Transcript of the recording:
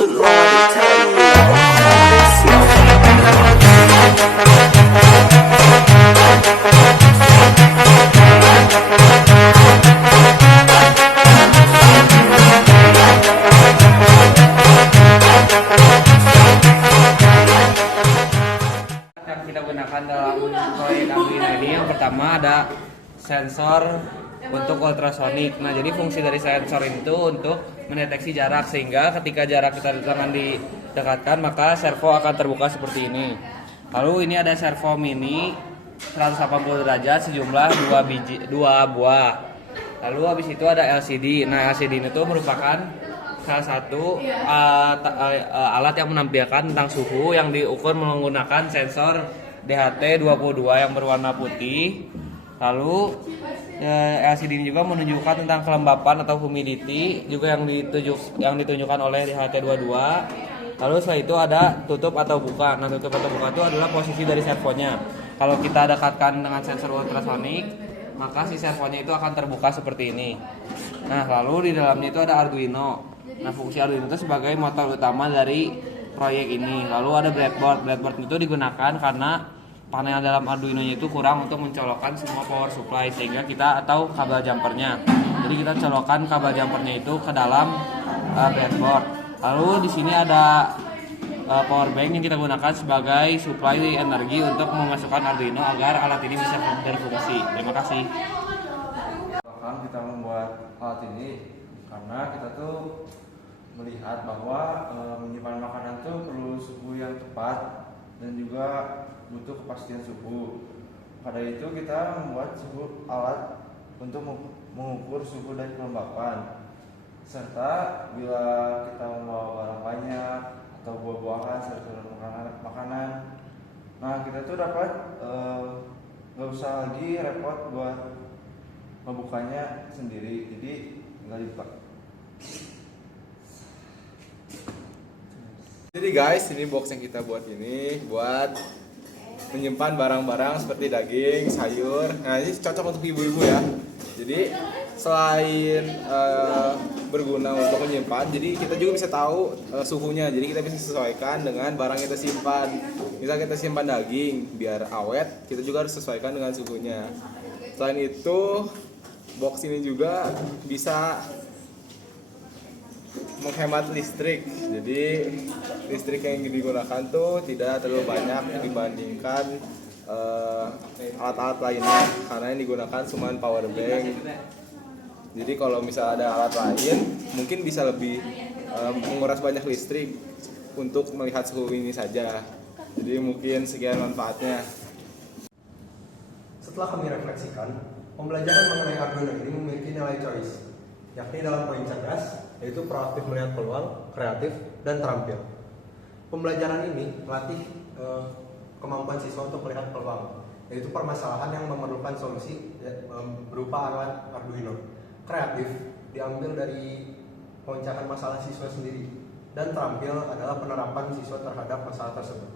Somebody tell me all this, yo. Yang kita gunakan dalam proyek Arduino ini, yang pertama ada sensor untuk ultrasonik. Nah, jadi fungsi dari sensor itu untuk mendeteksi jarak, sehingga ketika jarak kita dengan didekatkan maka servo akan terbuka seperti ini. Lalu ini ada servo mini 180 derajat sejumlah 2 buah. Lalu habis itu ada LCD. Nah, LCD itu merupakan salah satu alat yang menampilkan tentang suhu yang diukur menggunakan sensor DHT22 yang berwarna putih. Lalu LCD ini juga menunjukkan tentang kelembapan atau humidity juga yang ditunjukkan oleh DHT22. Lalu setelah itu ada tutup atau buka. Nah, tutup atau buka itu adalah posisi dari servonya. Kalau kita dekatkan dengan sensor ultrasonik, maka si servonya itu akan terbuka seperti ini. Nah, lalu di dalamnya itu ada Arduino. Nah, fungsi Arduino itu sebagai motor utama dari proyek ini. Lalu ada breadboard. Breadboard itu digunakan karena panel dalam Arduino-nya itu kurang untuk mencolokkan semua power supply, sehingga kita atau kabel jumpernya. Jadi kita colokkan kabel jumpernya itu ke dalam breadboard. Lalu di sini ada power bank yang kita gunakan sebagai supply energi untuk memasukkan Arduino agar alat ini bisa berfungsi. Terima kasih. Kita membuat alat ini karena kita tuh melihat bahwa menyimpan makanan tuh perlu suhu yang tepat dan juga butuh kepastian suhu. Pada itu kita membuat alat untuk mengukur suhu dan kelembapan. Serta bila kita membawa barang banyak atau buah-buahan serta makanan, nah kita tuh dapat nggak usah lagi repot buat membukanya sendiri, jadi tinggal dibuka. Jadi guys, ini box yang kita buat ini buat menyimpan barang-barang seperti daging, sayur. Nah, ini cocok untuk ibu-ibu ya. Jadi selain berguna untuk menyimpan, jadi kita juga bisa tahu suhunya. Jadi kita bisa sesuaikan dengan barang yang kita simpan. Misal kita simpan daging biar awet, kita juga harus sesuaikan dengan suhunya. Selain itu, box ini juga bisa menghemat listrik. Jadi listrik yang digunakan tuh tidak terlalu banyak dibandingkan alat-alat lainnya, karena yang digunakan cuma power bank. Jadi kalau misal ada alat lain mungkin bisa lebih menguras banyak listrik untuk melihat suhu ini saja. Jadi mungkin sekian manfaatnya. Setelah kami refleksikan, pembelajaran mengenai Arduino ini memiliki nilai choice, yakni dalam poin cerdas, yaitu proaktif melihat peluang, kreatif, dan terampil. Pembelajaran ini melatih kemampuan siswa untuk melihat peluang, yaitu permasalahan yang memerlukan solusi berupa alat Arduino. Kreatif diambil dari memecahkan masalah siswa sendiri, dan terampil adalah penerapan siswa terhadap masalah tersebut.